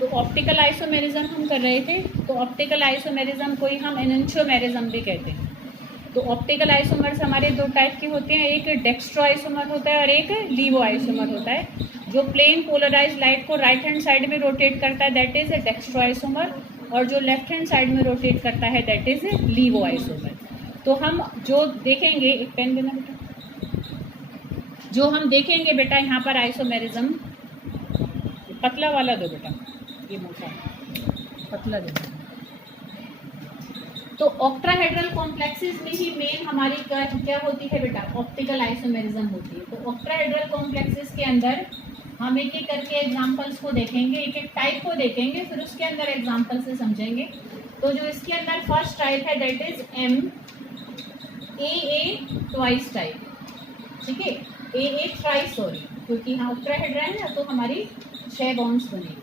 तो optical isomerism हम कर रहे थे। तो ऑप्टिकल आइसोमेरिज्म को ही हम एनेंशियोमेरिज्म भी कहते हैं। तो ऑप्टिकल आइसोमर्स हमारे दो टाइप के होते हैं, एक डेक्स्ट्रो आइसोमर होता है और एक लीवो आइसोमर होता है। जो प्लेन पोलराइज लाइट को राइट हैंड साइड में रोटेट करता है that is a dextro isomer, और जो लेफ्ट हैंड साइड में रोटेट करता है दैट इज ए लीवो आइसोमर। तो हम जो देखेंगे, एक पेन देना बेटा, जो हम देखेंगे बेटा यहाँ पर आइसोमेरिज्म, पतला वाला दो बेटा, ये मोटा पतला दो। तो ऑक्ट्राहेड्रल कॉम्प्लेक्सेस में ही मेन हमारी क्या होती है बेटा, ऑप्टिकल आइसोमेरिज्म होती है। तो ऑक्ट्राहेड्रल कॉम्प्लेक्सेस के अंदर हम एक एक करके एग्जांपल्स को देखेंगे, एक एक टाइप को देखेंगे, फिर उसके अंदर एग्जांपल से समझेंगे। तो जो इसके अंदर फर्स्ट टाइप है that is a twice type, ठीक है, ए ट्राइस सॉरी, क्योंकि यहाँ ऑक्ट्राहेड्रा है ना तो हमारी 6 बॉन्ड्स बनेगी।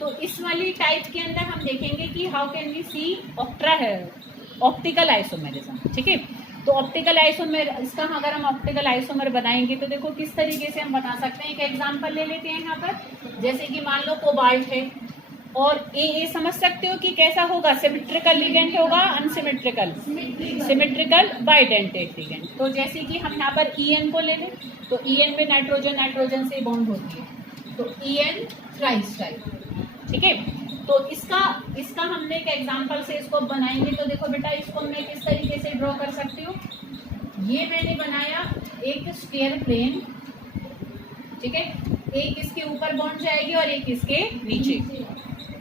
तो इस वाली टाइप के अंदर हम देखेंगे कि how can we see optical isomerism, ठीक है। तो ऑप्टिकल आइसोमर, इसका अगर हम ऑप्टिकल आइसोमर बनाएंगे तो देखो किस तरीके से हम बता सकते हैं। एक एग्जांपल ले लेते हैं यहाँ पर, जैसे कि मान लो कोबाल्ट है और ए समझ सकते हो कि कैसा होगा, सिमेट्रिकल लिगेंड होगा, अनसिमेट्रिकल, सिमेट्रिकल बाइडेंटेट लिगेंड। तो जैसे कि हम यहाँ पर EN को ले लें तो EN में नाइट्रोजन से बॉन्ड होती है, तो EN थ्राइस टाइप, ठीक है। तो इसका हमने एक एग्जांपल से इसको बनाएंगे। तो देखो बेटा इसको मैं किस तरीके से ड्रॉ कर सकती हूँ, ये मैंने बनाया एक स्क्वायर प्लेन, ठीक है, एक इसके ऊपर बॉन्ड जाएगी और एक इसके नीचे।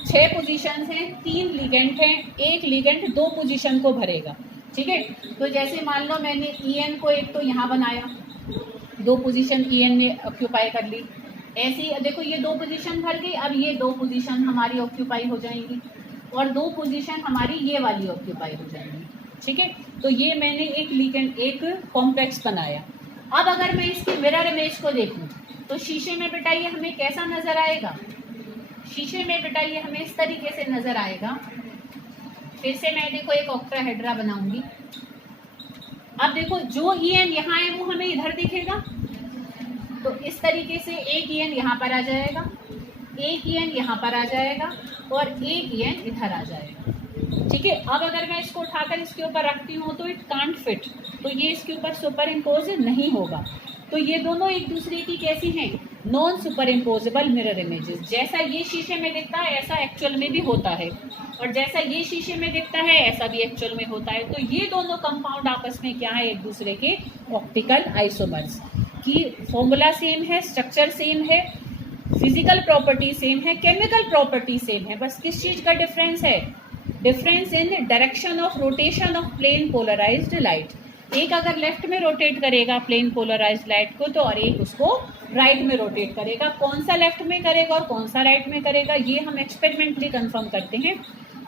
6 पोजीशंस हैं, 3 लिगेंड हैं, एक लिगेंड 2 पोजीशन को भरेगा, ठीक है। तो जैसे मान लो मैंने EN को एक तो यहाँ बनाया, 2 पोजीशन EN ने ऑक्यूपाई कर ली, ऐसे ही देखो ये 2 पोजीशन भर गई, अब ये 2 पोजीशन हमारी ऑक्यूपाई हो जाएंगी और 2 पोजीशन हमारी ये वाली ऑक्यूपाई हो जाएंगी, ठीक है। तो ये मैंने एक लिगेंड, एक कॉम्प्लेक्स बनाया। अब अगर मैं इसकी मिरर इमेज को देखूं तो शीशे में बेटा ये हमें कैसा नजर आएगा, शीशे में बेटा ये हमें इस तरीके से नजर आएगा। फिर से मैं देखो एक ऑक्ट्राहेड्रा बनाऊंगी। अब देखो जो EN यहाँ है वो हमें इधर दिखेगा, तो इस तरीके से एक EN यहाँ पर आ जाएगा, एक EN यहाँ पर आ जाएगा और एक EN इधर आ जाएगा, ठीक है। अब अगर मैं इसको उठाकर इसके ऊपर रखती हूँ तो इट कांट फिट, तो ये इसके ऊपर सुपर इम्पोज नहीं होगा। तो ये दोनों एक दूसरे की कैसी हैं, non super imposable mirror images. जैसा ये शीशे में दिखता है ऐसा एक्चुअल में भी होता है, और जैसा ये शीशे में दिखता है ऐसा भी एक्चुअल में होता है। तो ये दोनों कंपाउंड आपस में क्या है, एक दूसरे के ऑप्टिकल आइसोमर्स की फॉर्मूला सेम है, स्ट्रक्चर सेम है, फिजिकल प्रॉपर्टी सेम है, केमिकल प्रॉपर्टी सेम है, बस किस चीज का डिफरेंस है, difference in direction of rotation of plane polarised light. एक अगर लेफ्ट में रोटेट करेगा प्लेन पोलराइज्ड लाइट को तो और एक उसको राइट में रोटेट करेगा। कौन सा लेफ्ट में करेगा और कौन सा राइट में करेगा ये हम एक्सपेरिमेंटली कंफर्म करते हैं।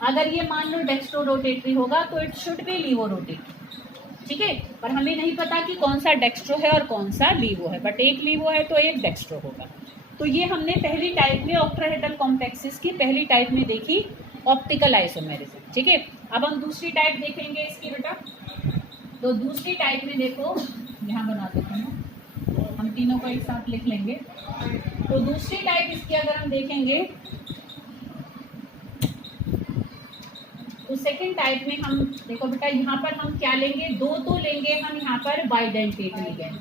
अगर ये मान लो डेक्स्ट्रो रोटेटरी होगा तो it should be levo rotatory, ठीक है, पर हमें नहीं पता कि कौन सा डेक्स्ट्रो है और कौन सा लीवो है, बट एक लीवो है तो एक डेक्स्ट्रो होगा। तो ये हमने पहली टाइप में ऑक्ट्राहेड्रल कॉम्प्लेक्सेस की पहली टाइप में देखी ऑप्टिकल आइसोमेरिज्म, ठीक है। अब हम दूसरी टाइप देखेंगे इसकी बेटा। तो दूसरी टाइप में देखो यहाँ बना देते हैं, हम तीनों को एक साथ लिख लेंगे। तो दूसरी टाइप इसकी अगर हम देखेंगे तो सेकेंड टाइप में हम देखो बेटा यहाँ पर हम क्या लेंगे, 2 तो लेंगे हम यहाँ पर बाइडेंटेट लिगेंड,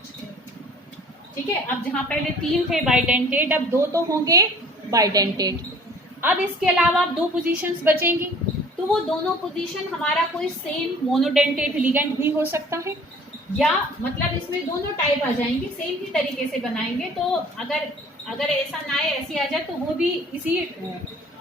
ठीक है। अब जहाँ पहले 3 थे बाइडेंटेट, अब 2 तो होंगे बाइडेंटेट। अब इसके अलावा 2 पोजीशंस बचेंगी, तो वो दोनों पोजीशन हमारा कोई सेम मोनोडेंटेट लिगेंड भी हो सकता है, या मतलब इसमें दोनों टाइप आ जाएंगी, सेम ही तरीके से बनाएंगे। तो अगर ऐसा ना आए, ऐसी आ जाए तो वो भी इसी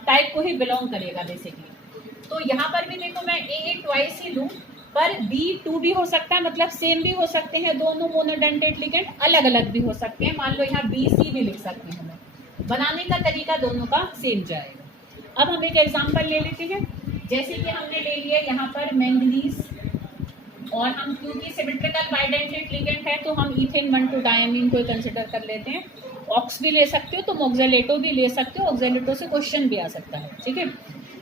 टाइप को ही बिलोंग करेगा बेसिकली। तो यहाँ पर भी देखो मैं ए ट्वाइस ही लूँ, पर B2 भी हो सकता है, मतलब सेम भी हो सकते हैं, दोनों मोनोडेंटेट लिगेंड अलग अलग भी हो सकते हैं। मान लो यहाँ BC भी लिख सकते हैं, हमें बनाने का तरीका दोनों का सेम जाएगा। अब हम एक एग्जांपल ले लेते हैं, जैसे कि हमने ले लिया यहाँ पर मैंगनीज, और हम क्योंकि सिमेट्रिकल बाइडेंटेट लिगेंड है तो हम इथेन 1,2 डायमीन को कंसिडर कर लेते हैं। ऑक्स भी ले सकते हो, तुम ऑक्जेलेटो भी ले सकते हो, ऑक्जेलेटो से क्वेश्चन भी आ सकता है, ठीक है।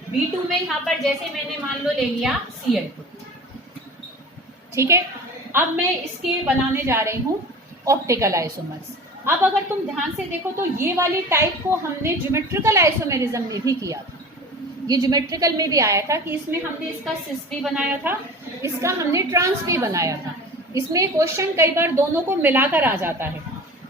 B2 में यहाँ पर जैसे मैंने मान लो ले लिया Cl2, ठीक है। अब मैं इसके बनाने जा रही हूँ ऑप्टिकल आइसोमर्स। अब अगर तुम ध्यान से देखो तो ये वाली टाइप को हमने ज्योमेट्रिकल आइसोमेरिज्म में भी किया था। ये ज्योमेट्रिकल में भी आया था कि इसमें हमने इसका सिस भी बनाया था, इसका हमने ट्रांस भी बनाया था। इसमें क्वेश्चन कई बार दोनों को मिलाकर आ जाता है।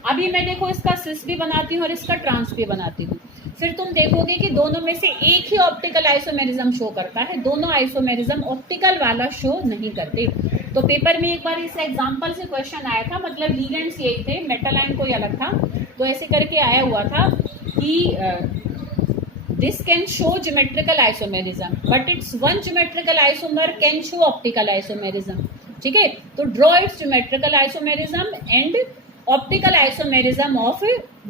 अभी मैं देखो इसका सिस भी बनाती हूँ और इसका ट्रांस भी बनाती हूँ, फिर तुम देखोगे कि दोनों में से एक ही ऑप्टिकल आइसोमेरिज्म शो करता है, दोनों आइसोमेरिज्म ऑप्टिकल वाला शो नहीं करते। तो पेपर में एक बार इस एग्जांपल से क्वेश्चन आया था, मतलब लिगेंड्स यही थे, मेटल आयन कोई अलग था, तो ऐसे करके आया हुआ था कि this can show geometrical isomerism but it's one geometrical isomer can show optical isomerism. ठीक है, तो draw it's geometrical isomerism and optical isomerism of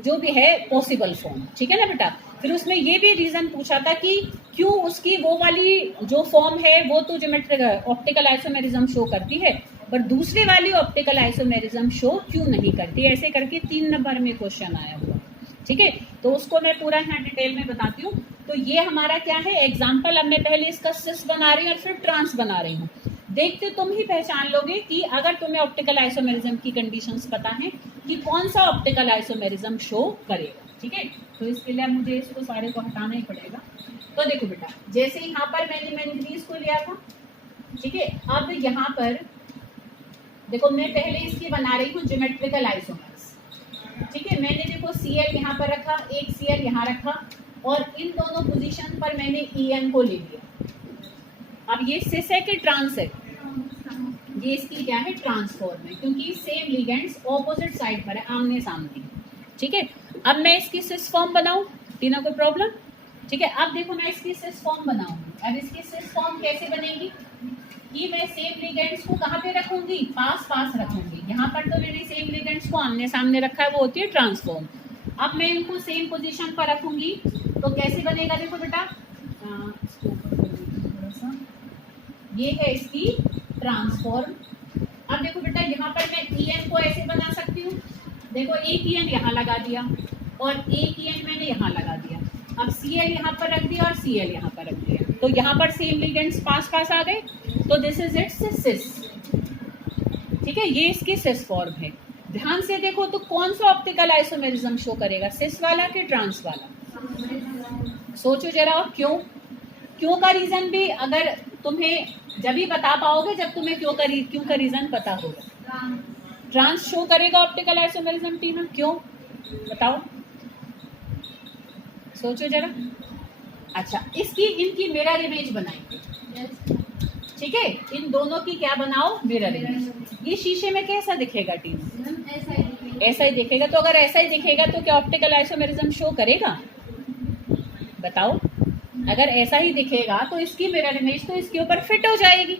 जो भी है पॉसिबल फॉर्म। ठीक है ना बेटा। फिर उसमें ये भी रीजन पूछा था कि क्यों उसकी वो वाली जो फॉर्म है वो तो ज्योमेट्रिकल ऑप्टिकल आइसोमेरिज्म शो करती है पर दूसरी वाली ऑप्टिकल आइसोमेरिज्म शो क्यों नहीं करती। ऐसे करके 3 नंबर में क्वेश्चन आया हुआ। ठीक है, तो उसको मैं पूरा यहाँ डिटेल में बताती हूँ। तो ये हमारा क्या है एग्जाम्पल। अब मैं पहले इसका सिस बना रही हूँ और फिर ट्रांस बना रही हूँ। देखते तुम ही पहचान लोगे कि अगर तुम्हें ऑप्टिकल आइसोमेरिज्म की कंडीशंस पता है कि कौन सा ऑप्टिकल आइसोमेरिज्म शो करेगा। ठीक है, तो इसके लिए मुझे इसको सारे को हटाना ही पड़ेगा। तो देखो बेटा, जैसे यहाँ पर मैंने मैंगनीज को लिया था, ठीक है, अब यहाँ पर देखो मैं पहले इसकी बना रही हूँ ज्योमेट्रिकल आइसोमर्स। ठीक है, मैंने देखो Cl यहाँ पर रखा, एक Cl यहाँ रखा और इन दोनों पोजीशन पर मैंने En को ले लिया। अब ये सिस है कि ट्रांस है, ये इसकी क्या है ट्रांसफॉर्म है, क्योंकि सेम लिगेंड्स ऑपोजिट साइड पर है, आमने सामने। ठीक है, अब मैं इसकी सिस फॉर्म बनाऊं, टीना कोई प्रॉब्लम। ठीक है, अब देखो मैं इसकी सिस फॉर्म बनाऊंगी। अब इसकी सिस फॉर्म कैसे बनेगी कि मैं सेम लिगेंड्स को कहाँ पे रखूंगी, पास पास रखूंगी। यहाँ पर तो मैंने सेम लिगेंड्स को आमने सामने रखा है, वो होती है ट्रांसफॉर्म। अब मैं इनको सेम पोजीशन पर रखूंगी तो कैसे बनेगा, देखो बेटा थोड़ा सा, ये है इसकी ट्रांसफॉर्म। अब देखो बेटा यहाँ पर मैं En को ऐसे बना सकती हूँ, देखो एक En यहाँ लगा दिया और एक En मैंने यहाँ लगा दिया। अब Cl यहाँ पर रख दिया और Cl यहाँ पर रख दिया, तो यहाँ पर सेम लिगेंड्स पास पास आ गए, तो दिस इज इट्स सिस। ठीक है, ये इसकी सिस फॉर्म है। ध्यान से देखो तो कौन सा ऑप्टिकल आइसोमेरिज्म शो करेगा, सिस वाला कि ट्रांस वाला। सोचो जरा, और क्यों का रीजन भी अगर तुम्हें जब भी बता पाओगे जब तुम्हें क्यों का रीजन पता होगा। ट्रांस शो करेगा ऑप्टिकल आइसोमेरिज्म टीम, क्यों बताओ, सोचो जरा। अच्छा, इनकी मिरर इमेज बनाएंगे। ठीक है, इन दोनों की क्या बनाओ, मिरर इमेज। ये शीशे में कैसा दिखेगा टीम, ऐसा ही दिखेगा। तो अगर ऐसा ही दिखेगा तो क्या ऑप्टिकल आइसोमेरिज्म शो करेगा, बताओ। अगर ऐसा ही दिखेगा तो इसकी मिरर इमेज तो इसके ऊपर फिट हो जाएगी।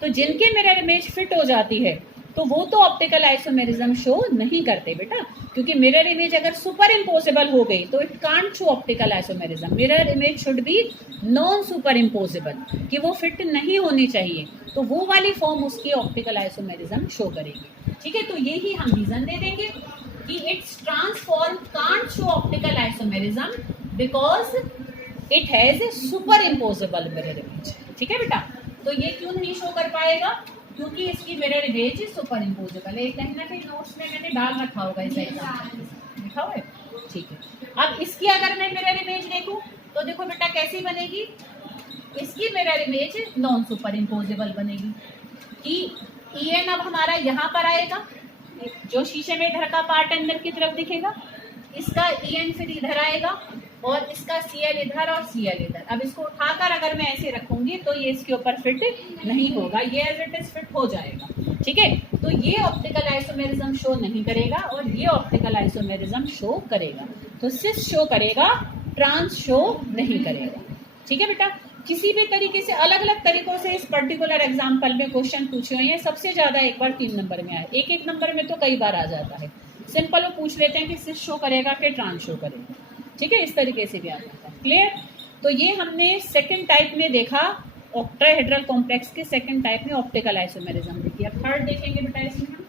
तो जिनकी मिरर इमेज फिट हो जाती है तो वो तो ऑप्टिकल आइसोमेरिज्म शो नहीं करते बेटा, क्योंकि मिरर इमेज अगर सुपर इम्पोजेबल हो गई तो it can't show optical isomerism. Mirror image should be non super imposable, कि वो फिट नहीं होनी चाहिए, तो वो वाली फॉर्म उसकी ऑप्टिकल आइसोमेरिज्म शो करेगी। ठीक है, तो ये ही हम रीजन दे देंगे कि it's transform can't show optical isomerism because it has a super imposable mirror image. ठीक है बेटा, तो ये क्यों नहीं शो कर पाएगा, क्योंकि इसकी मिरर इमेज सुपर इम्पोजेबल है। कहीं ना कहीं नोट्स में मैंने डाल रखा होगा, इस एग्जाम्पल लिखा हुआ है। ठीक है, अब इसकी अगर मैं मिरर इमेज देखूं तो देखो बेटा कैसी बनेगी, इसकी mirror image non super imposable बनेगी कि En अब हमारा यहाँ पर आएगा, जो शीशे में इधर का पार्ट अंदर की तरफ दिखेगा, इसका En फिर इधर आएगा और इसका Cl इधर और Cl इधर। अब इसको उठाकर अगर मैं ऐसे रखूंगी तो ये इसके ऊपर फिट नहीं होगा, ये एज इट इज फिट हो जाएगा। ठीक है, तो ये ऑप्टिकल आइसोमेरिज्म शो नहीं करेगा और ये ऑप्टिकल आइसोमेरिज्म शो करेगा। तो सिस शो करेगा, ट्रांस शो नहीं करेगा। ठीक है बेटा, किसी भी तरीके से अलग अलग तरीकों से इस पर्टिकुलर एग्जाम्पल में क्वेश्चन पूछे हुए हैं। सबसे ज्यादा एक बार 3 नंबर में आए, एक नंबर में तो कई बार आ जाता है। सिंपल वो पूछ लेते हैं कि सिस शो करेगा कि ट्रांस शो करेगा। ठीक है, इस तरीके से भी आ जाता है। क्लियर। तो ये हमने सेकंड टाइप में देखा, ऑक्टाहेड्रल कॉम्प्लेक्स के सेकंड टाइप में ऑप्टिकल आइसोमेरिज्म देखी। अब थर्ड देखेंगे बेटा इसमें हम।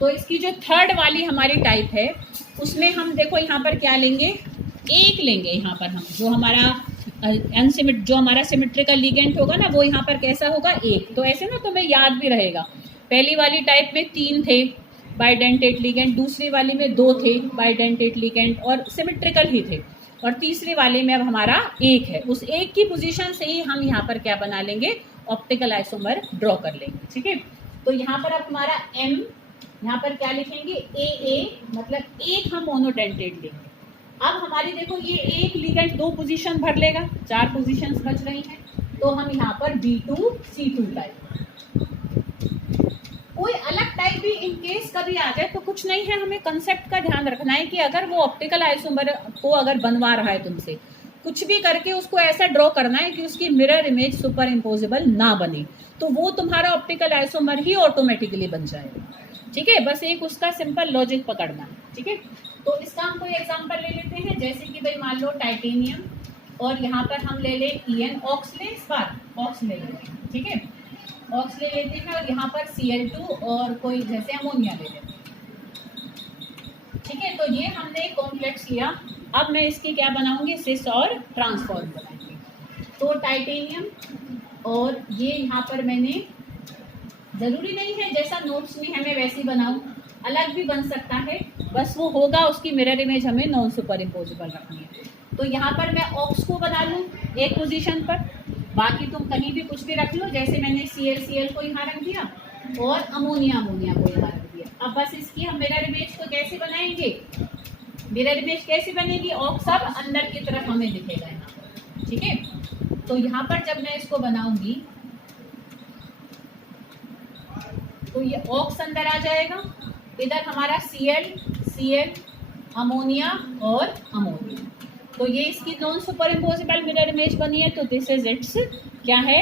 तो इसकी जो थर्ड वाली हमारी टाइप है उसमें हम देखो यहाँ पर क्या लेंगे, एक लेंगे। यहाँ पर हम जो हमारा सिमेट्रिकल लिगेंड होगा ना वो यहाँ पर कैसा होगा, एक। तो ऐसे ना तुम्हें याद भी रहेगा, पहली वाली टाइप में 3 थे, बाइडेंटेट लिगेंड, दूसरी वाली में 2 थे बाइडेंटेट लिगेंड और सिमेट्रिकल ही थे, और तीसरी वाले में अब हमारा 1 है। उस 1 की पोजीशन से ही हम यहाँ पर क्या बना लेंगे, ऑप्टिकल आइसोमर ड्रॉ कर लेंगे। ठीक है, तो यहाँ पर अब हमारा M, यहाँ पर क्या लिखेंगे AA, मतलब 1 हम मोनोडेंटेट लेंगे। अब हमारी देखो ये 1 लिगेंड 2 पोजीशन भर लेगा, 4 पोजीशंस बच रही हैं, तो हम यहाँ पर B2C2 टाइप, कोई अलग टाइप भी इन केस कभी आ जाए तो कुछ नहीं है, हमें कंसेप्ट का ध्यान रखना है कि अगर वो ऑप्टिकल आइसोमर को अगर बनवा रहा है तुमसे, कुछ भी करके उसको ऐसा ड्रॉ करना है कि उसकी मिरर इमेज सुपर इम्पोजिबल ना बने, तो वो तुम्हारा ऑप्टिकल आइसोमर ही ऑटोमेटिकली बन जाएगा। ठीक है, बस एक उसका सिंपल लॉजिक पकड़ना है। ठीक है, तो इसका हम कोई एग्जाम्पल ले लेते हैं, जैसे कि भाई मान लो टाइटेनियम, और यहाँ पर हम ले लें EN, ऑक्स ले, इस बार ऑक्स ले लेते हैं। ठीक है, ऑक्स ले लेते हैं, और यहाँ पर Cl2 और कोई जैसे अमोनिया ले लेते हैं। ठीक है, तो ये हमने एक कॉम्प्लेक्स लिया, अब मैं इसकी क्या बनाऊंगी, सिस और ट्रांसफॉर्म बनाऊंगी। तो टाइटेनियम, और ये यहाँ पर मैंने, जरूरी नहीं है जैसा नोट्स में हमें वैसे बनाऊं, अलग भी बन सकता है, बस वो होगा उसकी मिरर इमेज हमें नॉन सुपर इम्पोजिबल रखनी है। तो यहाँ पर मैं ऑक्स को बना लूँ एक पोजीशन पर, बाकी तुम कहीं भी कुछ भी रख लो, जैसे मैंने Cl को यहाँ रख दिया और अमोनिया को यहाँ रख दिया। अब बस इसकी हम मिरर इमेज को कैसे बनाएंगे, मिरर इमेज कैसे बनेगी, ऑक्स अब अंदर की तरफ हमें दिखेगा यहाँ। ठीक है, तो यहाँ पर जब मैं इसको बनाऊंगी तो ये ऑक्स अंदर आ जाएगा, इधर हमारा Cl, अमोनिया और अमोनिया, तो ये इसकी non super imposable mirror image बनी है। तो दिस इज इट्स क्या है,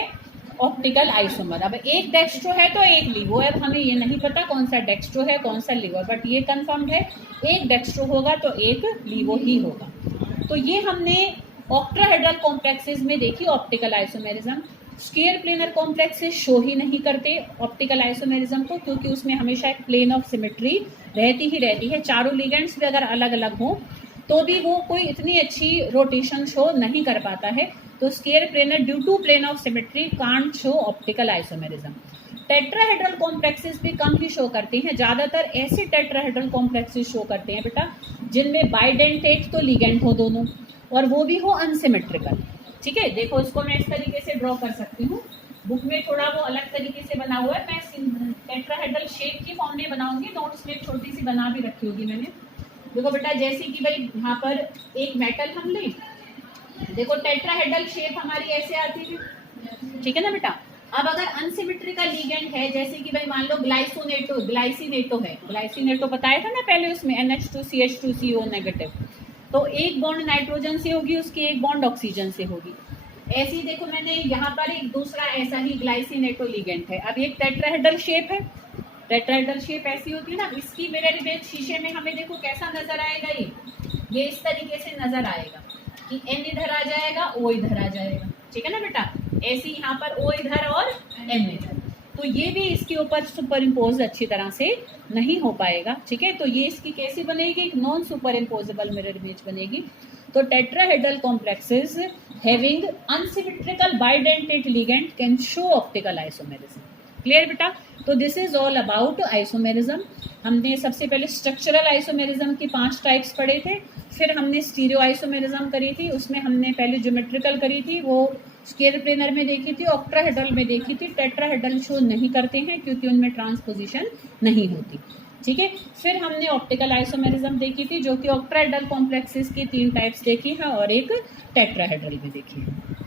ऑप्टिकल आइसोमर। अब एक डेक्स्ट्रो है तो एक लिवो है, अब हमें ये नहीं पता कौन सा डेक्स्ट्रो है कौन सा लिवो, बट ये कंफर्म्ड है एक डेक्स्ट्रो होगा तो एक लिवो ही होगा। तो ये हमने ऑक्ट्राहेड्रल कॉम्प्लेक्सेस में देखी optical isomerism. Square planar complexes show ही नहीं करते ऑप्टिकल आइसोमेरिज्म को, क्योंकि उसमें हमेशा एक प्लेन ऑफ सिमेट्री रहती ही रहती है, चारों लिगेंड्स भी अगर अलग अलग हों तो भी वो कोई इतनी अच्छी रोटेशन शो नहीं कर पाता है। तो square planar due to plane of symmetry can't show optical isomerism. Tetrahedral complexes भी कम ही शो करते हैं, ज़्यादातर ऐसे टेट्राहेड्रल कॉम्प्लेक्सेस शो करते हैं बेटा जिनमें बाइडेंटेट तो लिगेंड हो दोनों, और वो भी हो अनसिमेट्रिकल। ठीक है, देखो इसको मैं इस तरीके से ड्रॉ कर सकती हूँ, बुक में थोड़ा वो अलग तरीके से बना हुआ है, मैं टेट्राहेड्रल शेप की फॉर्म में बनाऊंगी, नोट्स में छोटी सी बना भी रखी होगी मैंने। देखो बेटा, जैसे कि भाई यहाँ पर एक मेटल हम लें, देखो टेट्राहेड्रल शेप हमारी ऐसे आती है, ठीक है ना बेटा। अब अगर अनसिमेट्रिकल लिगेंड है, जैसे कि भाई मान लो ग्लाइसिनेटो है, ग्लाइसिनेटो बताया था ना पहले उसमें NH2CH2CO नेगेटिव, तो एक बॉन्ड नाइट्रोजन से होगी उसकी, एक बॉन्ड ऑक्सीजन से होगी। ऐसे ही देखो मैंने यहाँ पर एक दूसरा ऐसा ही ग्लाइसिनेटो लिगेंड है, अब एक टेट्राहेड्रल शेप है, टेट्राहेड्रल शेप ऐसी होती है ना, इसकी मिरर इमेज शीशे में हमें देखो कैसा नजर आएगा, ये इस तरीके से नजर आएगा कि N इधर आ जाएगा, O इधर आ जाएगा। ठीक है ना बेटा, ऐसे यहाँ पर O इधर और N इधर, तो ये भी इसके ऊपर सुपर इम्पोज अच्छी तरह से नहीं हो पाएगा। ठीक है, तो ये इसकी कैसी बनेगी, एक non super imposable mirror image बनेगी। तो tetrahedral complexes having unsymmetrical bidentate ligand can show optical isomerism. Clear बेटा, तो this is all about isomerism. हमने सबसे पहले स्ट्रक्चरल आइसोमेरिज्म की 5 टाइप्स पढ़े थे, फिर हमने स्टीरियो आइसोमेरिज्म करी थी, उसमें हमने पहले ज्योमेट्रिकल करी थी, वो स्क्वायर प्लेनर में देखी थी, ऑक्ट्राहेड्रल में देखी थी। टेट्राहेड्रल शो नहीं करते हैं क्योंकि उनमें ट्रांसपोजिशन नहीं होती। ठीक है, फिर हमने ऑप्टिकल आइसोमेरिज्म देखी थी जो कि ऑक्ट्राहेड्रल कॉम्प्लेक्सेस की 3 टाइप्स देखी है और एक टेट्राहेड्रल में देखी है।